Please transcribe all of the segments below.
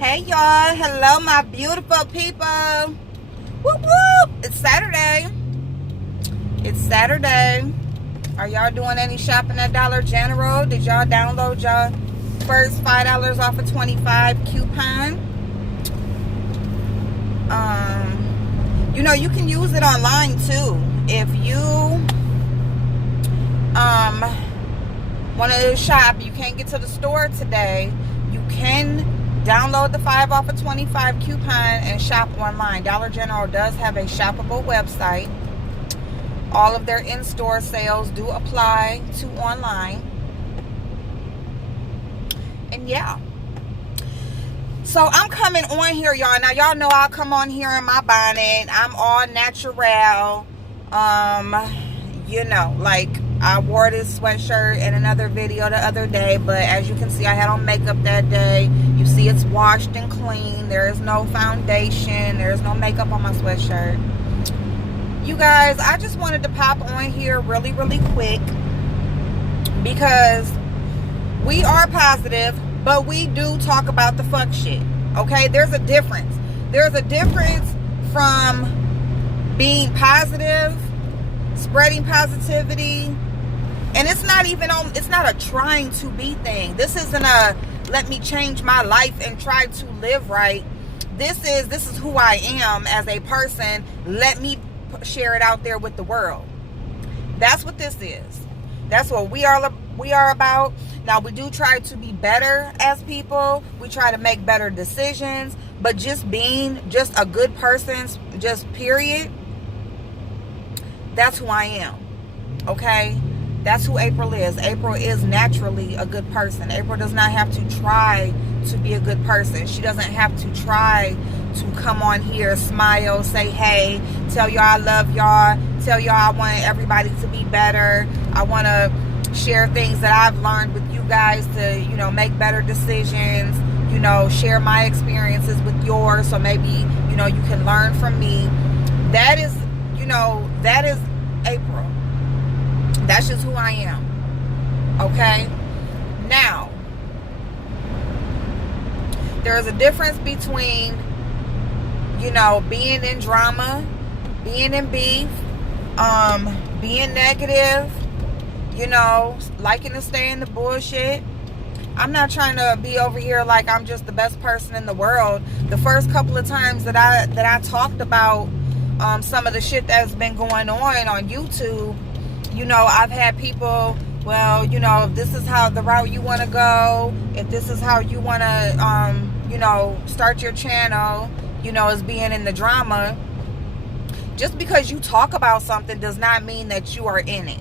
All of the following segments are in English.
Hey y'all, hello my beautiful people. Whoop whoop. It's Saturday. It's Saturday. Are y'all doing any shopping at Dollar General? Did y'all download y'all first $5 off of 25 coupon? You know, you can use it online too. If you want to shop, you can't get to the store today, you can download the 5 off of 25 coupon and shop online. Dollar General does have a shoppable website. All of their in-store sales do apply to online. And yeah. So I'm coming on here, y'all. Now, y'all know I'll come on here in my bonnet. I'm all natural. You know, like I wore this sweatshirt in another video the other day, but as you can see, I had on makeup that day. You see it's washed and clean. There is no foundation. There is no makeup on my sweatshirt. You guys, I just wanted to pop on here really quick because we are positive, but we do talk about the fuck shit. Okay, there's a difference. There's a difference from being positive, spreading positivity, and it's not even on, it's not a trying to be thing. This isn't a let me change my life and try to live right. This is who I am as a person. Let me share it out there with the world. That's what this is. That's what we are about. Now, we do try to be better as people. We try to make better decisions, but just being just a good person, just period, that's who I am. Okay? That's who April is. April is naturally a good person. April does not have to try to be a good person. She doesn't have to try to come on here, smile, say hey, tell y'all I love y'all, tell y'all I want everybody to be better. I want to share things that I've learned with you guys to, you know, make better decisions, you know, share my experiences with yours so maybe, you know, you can learn from me. That is, you know, that is April. That's just who I am. Okay? Now, there is a difference between, you know, being in drama, being in beef, being negative, you know, liking to stay in the bullshit. I'm not trying to be over here like I'm just the best person in the world. The first couple of times that I talked about some of the shit that's been going on YouTube, you know, I've had people, well, you know, if this is how the route you want to go, if this is how you want to, you know, start your channel, you know, as being in the drama. Just because you talk about something does not mean that you are in it.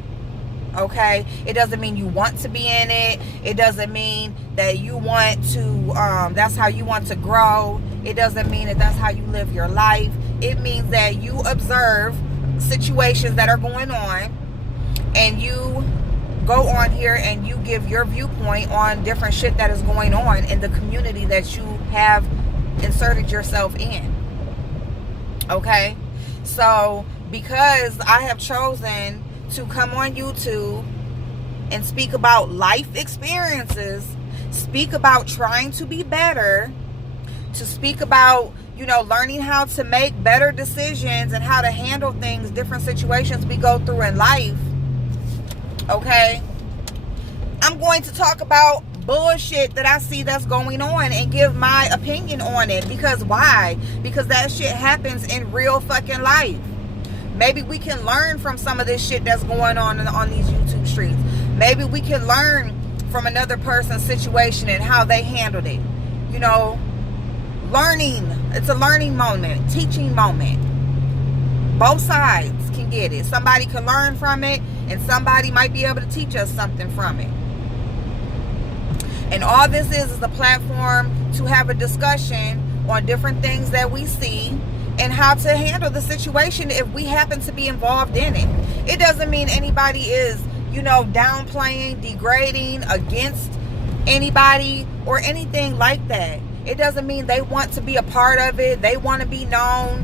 Okay? It doesn't mean you want to be in it. It doesn't mean that you want to, that's how you want to grow. It doesn't mean that that's how you live your life. It means that you observe situations that are going on and you go on here and you give your viewpoint on different shit that is going on in the community that you have inserted yourself in. Okay? So, because I have chosen to come on YouTube and speak about life experiences, speak about trying to be better, to speak about, you know, learning how to make better decisions and how to handle things, different situations we go through in life, okay? I'm going to talk about bullshit that I see that's going on and give my opinion on it. Because why? Because that shit happens in real fucking life. Maybe we can learn from some of this shit that's going on these YouTube streets. Maybe we can learn from another person's situation and how they handled it. You know, learning. It's a learning moment, teaching moment. Both sides can get it. Somebody can learn from it, and somebody might be able to teach us something from it. And all this is a platform to have a discussion on different things that we see and how to handle the situation if we happen to be involved in it. It doesn't mean anybody is, you know, downplaying, degrading against anybody or anything like that. It doesn't mean they want to be a part of it. They want to be known.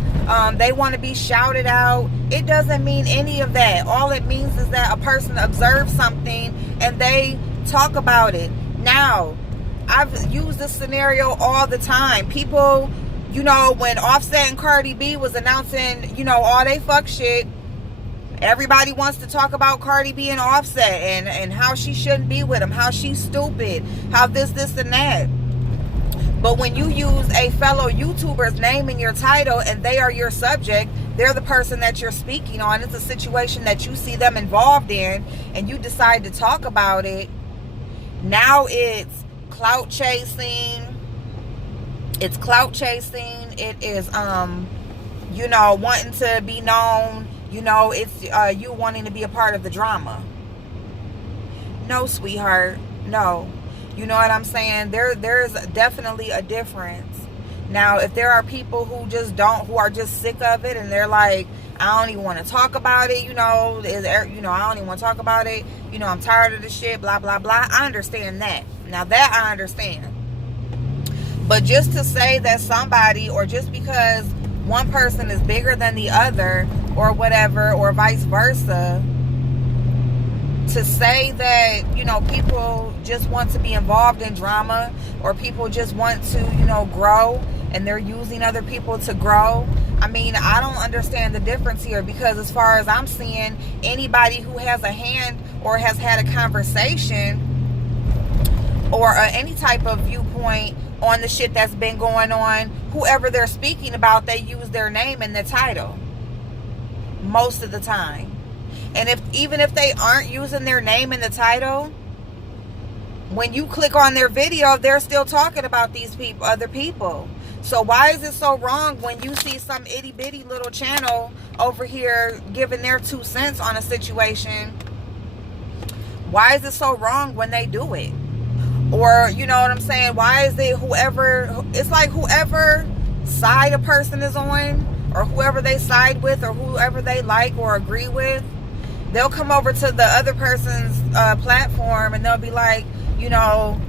They want to be shouted out. It doesn't mean any of that. All it means is that a person observes something and they talk about it. Now, I've used this scenario all the time. People, you know, when Offset and Cardi B was announcing, you know, all they fuck shit, everybody wants to talk about Cardi B and Offset and how she shouldn't be with him, how she's stupid, how this, and that. But when you use a fellow YouTuber's name in your title and they are your subject, they're the person that you're speaking on, it's a situation that you see them involved in, and you decide to talk about it, now it's clout chasing. It's clout chasing. It is, you know, wanting to be known. You know, it's you wanting to be a part of the drama. No, sweetheart. No. You know what I'm saying? There's definitely a difference. Now, if there are people who are just sick of it and they're like, I don't even want to talk about it, you know, I don't even want to talk about it, you know, I'm tired of this shit, blah, blah, blah. I understand that. Now that I understand. But just to say that somebody, or just because one person is bigger than the other or whatever, or vice versa, to say that, you know, people just want to be involved in drama, or people just want to, you know, grow, and they're using other people to grow. I mean, I don't understand the difference here, because as far as I'm seeing, anybody who has a hand or has had a conversation or any type of viewpoint on the shit that's been going on, whoever they're speaking about, they use their name in the title most of the time. And even if they aren't using their name in the title, when you click on their video, they're still talking about these people, other people. So why is it so wrong when you see some itty bitty little channel over here giving their 2 cents on a situation? Why is it so wrong when they do it? Or, you know what I'm saying? Why is it it's like whoever side a person is on, or whoever they side with, or whoever they like or agree with, they'll come over to the other person's platform and they'll be like, you know,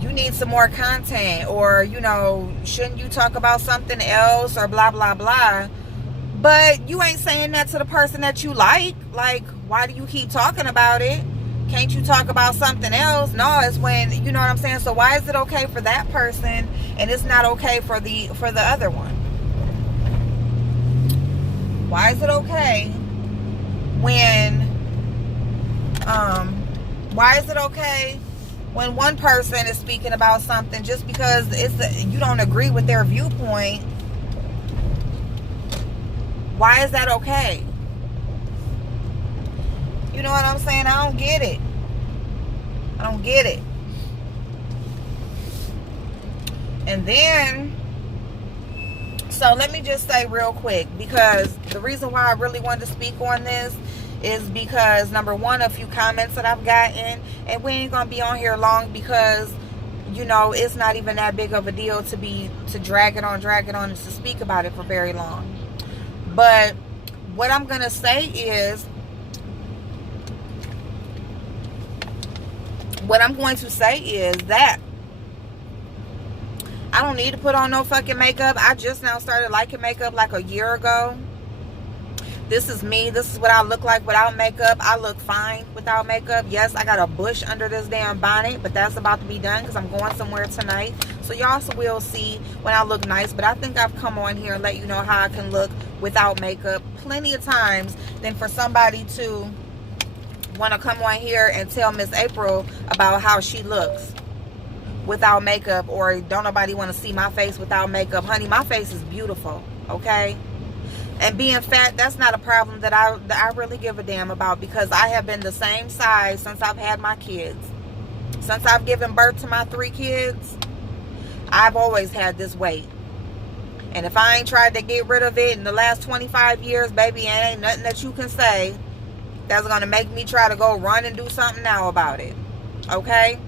you need some more content, or, you know, shouldn't you talk about something else, or blah, blah, blah. But you ain't saying that to the person that you like. Like, why do you keep talking about it? Can't you talk about something else? No, it's when, you know what I'm saying? So why is it okay for that person and it's not okay for the other one? Why is it okay why is it okay when one person is speaking about something just because you don't agree with their viewpoint? Why is that okay? You know what I'm saying? I don't get it. I don't get it. And then, so let me just say real quick, because the reason why I really wanted to speak on this is because, number one, a few comments that I've gotten, and we ain't gonna be on here long because, you know, it's not even that big of a deal to drag it on and to speak about it for very long. But what I'm gonna say is, that I don't need to put on no fucking makeup. I just now started liking makeup like a year ago. This is me. This is what I look like without makeup. I look fine without makeup. Yes, I got a bush under this damn bonnet, but that's about to be done because I'm going somewhere tonight. So y'all also will see when I look nice. But I think I've come on here and let you know how I can look without makeup plenty of times than for somebody to want to come on here and tell Miss April about how she looks without makeup, or don't nobody want to see my face without makeup. Honey, my face is beautiful, okay? And being fat, that's not a problem that I really give a damn about, because I have been the same size since I've had my kids. Since I've given birth to my 3 kids, I've always had this weight. And if I ain't tried to get rid of it in the last 25 years, baby, it ain't nothing that you can say that's going to make me try to go run and do something now about it. Okay?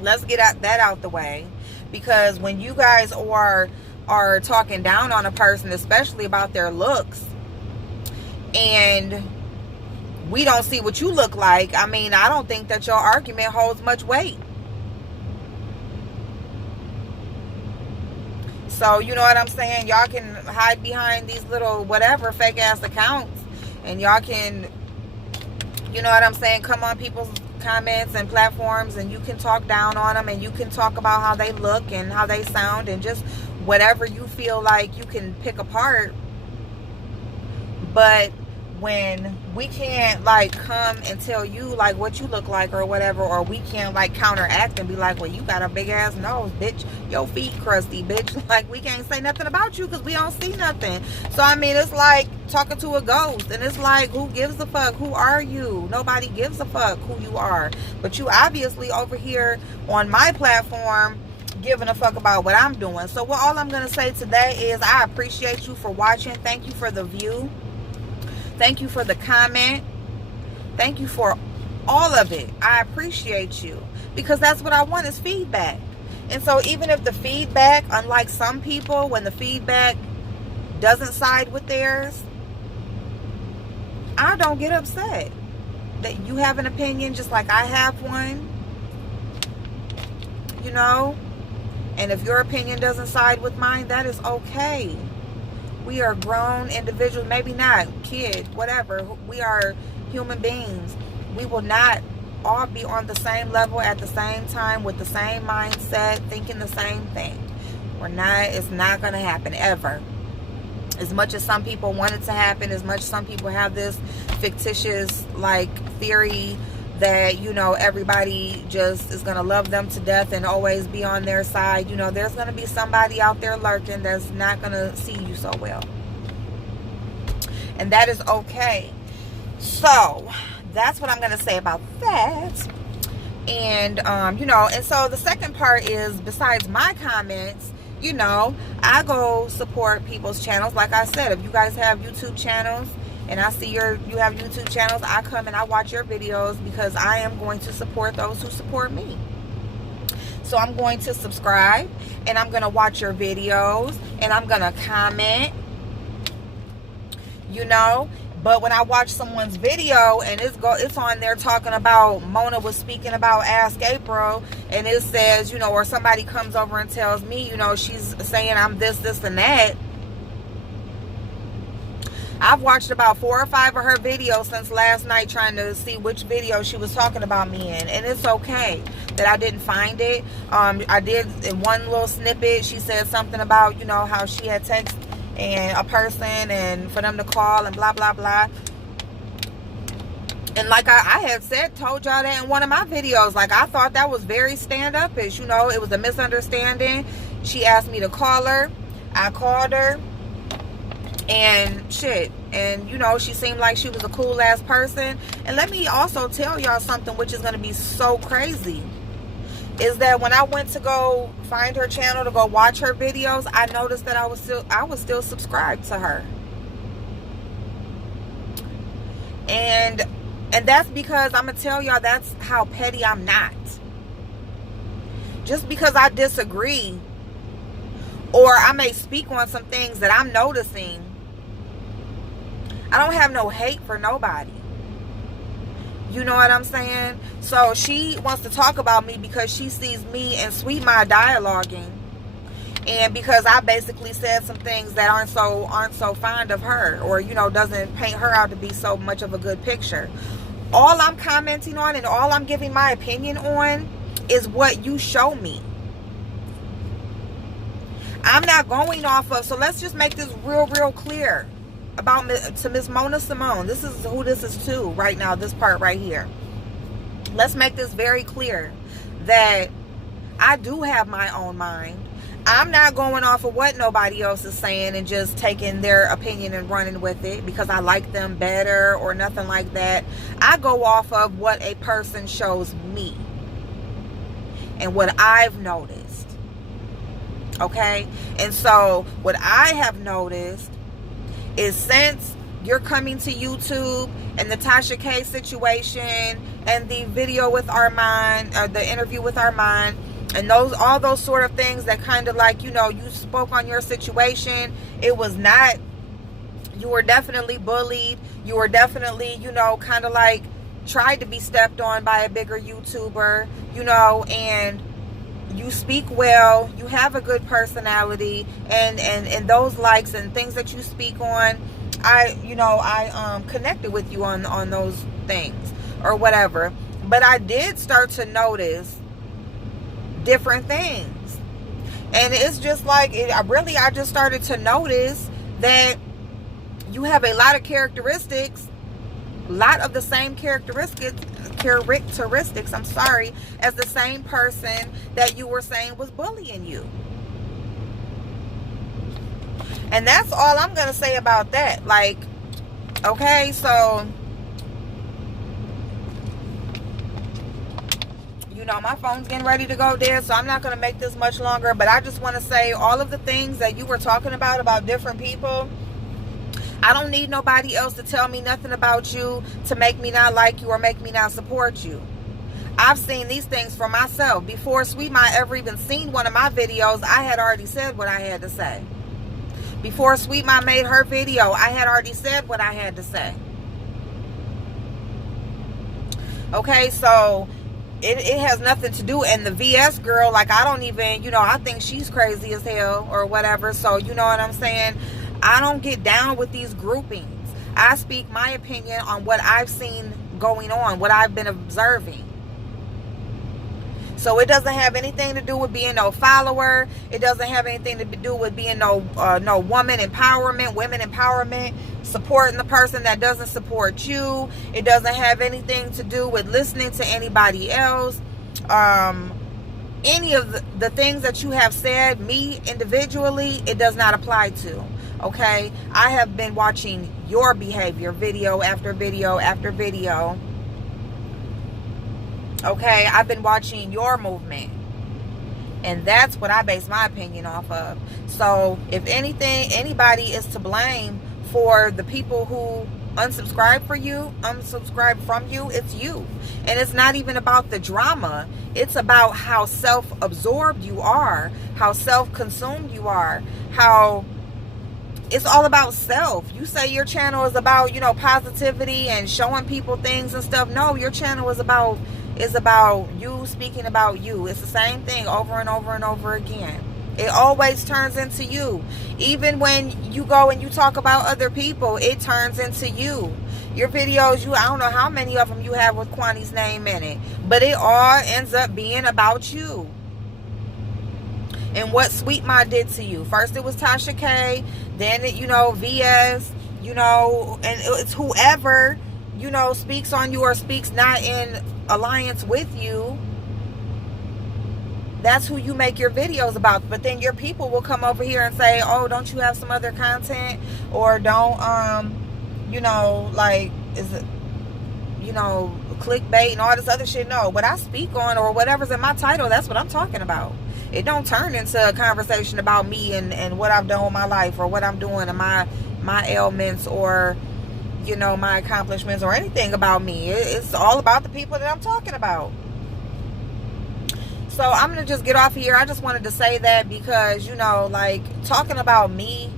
Let's get that out the way. Because when you guys are talking down on a person, especially about their looks, and we don't see what you look like, I mean, I don't think that your argument holds much weight. So, you know what I'm saying? Y'all can hide behind these little whatever fake ass accounts, and y'all can, you know what I'm saying, come on people's comments and platforms, and you can talk down on them, and you can talk about how they look and how they sound and just whatever you feel like you can pick apart. But when we can't like come and tell you like what you look like or whatever, or we can't like counteract and be like, well, you got a big ass nose, bitch, your feet crusty, bitch, like we can't say nothing about you because we don't see nothing. So I mean, it's like talking to a ghost, and it's like, who gives a fuck? Who are you? Nobody gives a fuck who you are. But you obviously over here on my platform giving a fuck about what I'm doing. So what all I'm gonna say today is I appreciate you for watching. Thank you for the view. Thank you for the comment. Thank you for all of it. I appreciate you, because that's what I want, is feedback. And so even if the feedback, unlike some people, when the feedback doesn't side with theirs, I don't get upset that you have an opinion just like I have one, you know. And if your opinion doesn't side with mine, that is okay. We are grown individuals, maybe not kid, whatever. We are human beings. We will not all be on the same level at the same time with the same mindset, thinking the same thing. We're not, it's not going to happen ever. As much as some people want it to happen, as much as some people have this fictitious like theory that, you know, everybody just is going to love them to death and always be on their side, you know, there's going to be somebody out there lurking that's not going to see you so well. And that is okay. So that's what I'm going to say about that. And, you know, and so the second part is, besides my comments, you know, I go support people's channels. Like I said, if you guys have YouTube channels, and I see you have YouTube channels, I come and I watch your videos, because I am going to support those who support me. So I'm going to subscribe, and I'm going to watch your videos, and I'm going to comment, you know. But when I watch someone's video and it's on there talking about, Mona was speaking about Ask April, and it says, you know, or somebody comes over and tells me, you know, she's saying I'm this, and that. I've watched about 4 or 5 of her videos since last night, trying to see which video she was talking about me in. And it's okay that I didn't find it. I did, in one little snippet, she said something about, you know, how she had texted and a person and for them to call and blah, blah, blah. And like I had said, told y'all that in one of my videos, like I thought that was very stand-up-ish. You know, it was a misunderstanding. She asked me to call her. I called her. And shit, and you know, she seemed like she was a cool ass person. And let me also tell y'all something which is going to be so crazy, is that when I went to go find her channel to go watch her videos, I noticed that I was still subscribed to her. And that's because I'm gonna tell y'all, that's how petty I'm not. Just because I disagree, or I may speak on some things that I'm noticing, I don't have no hate for nobody. You know what I'm saying? So she wants to talk about me because she sees me and Sweet My dialoguing, and because I basically said some things that aren't so fond of her, or, you know, doesn't paint her out to be so much of a good picture. All I'm commenting on and all I'm giving my opinion on is what you show me. I'm not going off of, so let's just make this real clear about to Miss Mona Simone. This is who this is to right now, this part right here. Let's make this very clear that I do have my own mind. I'm not going off of what nobody else is saying and just taking their opinion and running with it because I like them better or nothing like that. I go off of what a person shows me and what I've noticed. Okay? And so what I have noticed is, since you're coming to YouTube and the Tasha K situation and the video with Armand, the interview with Armand, and all those sort of things that kind of like, you know, you spoke on your situation. It was not, you were definitely bullied. You were definitely, you know, kind of like tried to be stepped on by a bigger YouTuber, you know, and you speak well, you have a good personality, and those likes and things that you speak on, I connected with you on those things or whatever. But I did start to notice different things. And it's just like, I just started to notice that you have a lot of characteristics, a lot of the same characteristics, as the same person that you were saying was bullying you. And that's all I'm going to say about that. Like, okay, so, you know, my phone's getting ready to go dead, so I'm not going to make this much longer. But I just want to say all of the things that you were talking about different people, I don't need nobody else to tell me nothing about you to make me not like you or make me not support you. I've seen these things for myself. Before Sweet Ma ever even seen one of my videos, I had already said what I had to say. Before Sweet Ma made her video, I had already said what I had to say. Okay, so it has nothing to do. And the VS girl, like, I don't even, you know, I think she's crazy as hell or whatever. So, you know what I'm saying? I don't get down with these groupings. I speak my opinion on what I've seen going on, what I've been observing. So it doesn't have anything to do with being no follower. It doesn't have anything to do with being no women empowerment, supporting the person that doesn't support you. It doesn't have anything to do with listening to anybody else. Any of the things that you have said, me individually, it does not apply to. Okay, I have been watching your behavior, video after video after video. Okay, I've been watching your movement, and that's what I base my opinion off of. So if anything, anybody is to blame for the people who unsubscribe from you, it's you. And it's not even about the drama. It's about how self-absorbed you are, how self-consumed you are, how it's all about self. You say your channel is about, you know, positivity and showing people things and stuff. No, your channel is about you speaking about you. It's the same thing over and over and over again. It always turns into you. Even when you go and you talk about other people, it turns into you. Your videos, I don't know how many of them you have with Kwani's name in it, but it all ends up being about you and what Sweet Ma did to you. First it was Tasha K, then it, you know, VS, you know, and it's whoever, you know, speaks on you or speaks not in alliance with you. That's who you make your videos about. But then your people will come over here and say, oh, don't you have some other content? Or don't, you know, like, is it, you know, clickbait and all this other shit? No, what I speak on or whatever's in my title, that's what I'm talking about. It don't turn into a conversation about me and what I've done with my life or what I'm doing and my ailments or, you know, my accomplishments or anything about me. It's all about the people that I'm talking about. So I'm going to just get off here. I just wanted to say that because, you know, like, talking about me,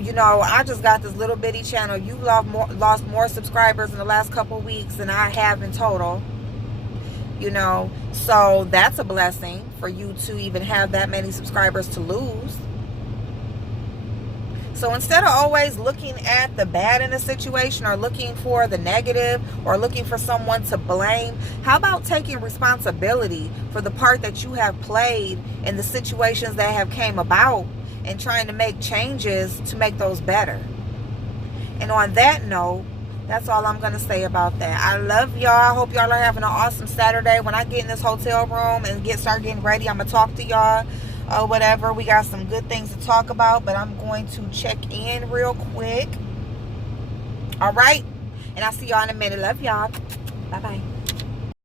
you know, I just got this little bitty channel. You lost more subscribers in the last couple of weeks than I have in total. You know, so that's a blessing for you to even have that many subscribers to lose. So instead of always looking at the bad in a situation or looking for the negative or looking for someone to blame, how about taking responsibility for the part that you have played in the situations that have came about and trying to make changes to make those better? And on that note, that's all I'm going to say about that. I love y'all. I hope y'all are having an awesome Saturday. When I get in this hotel room and start getting ready, I'm going to talk to y'all. Whatever. We got some good things to talk about, but I'm going to check in real quick. All right. And I'll see y'all in a minute. Love y'all. Bye-bye.